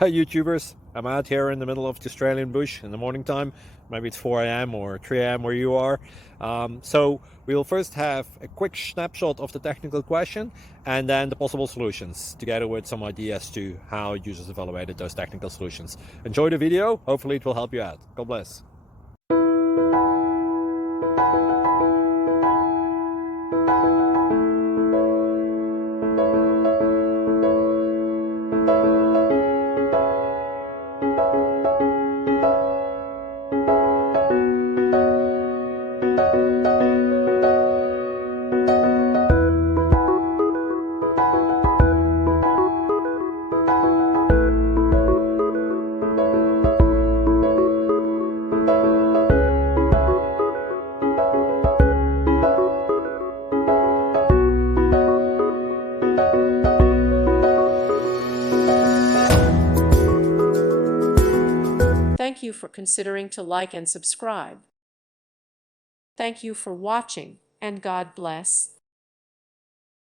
Hi YouTubers, I'm out here in the middle of the Australian bush in the morning time. Maybe it's 4 a.m. or 3 a.m. where you are. So we'll first have a quick snapshot of the technical question and then the possible solutions, together with some ideas to how users evaluated those technical solutions. Enjoy the video, hopefully it will help you out. God bless. Thank you for considering to like and subscribe. Thank you for watching, and God bless.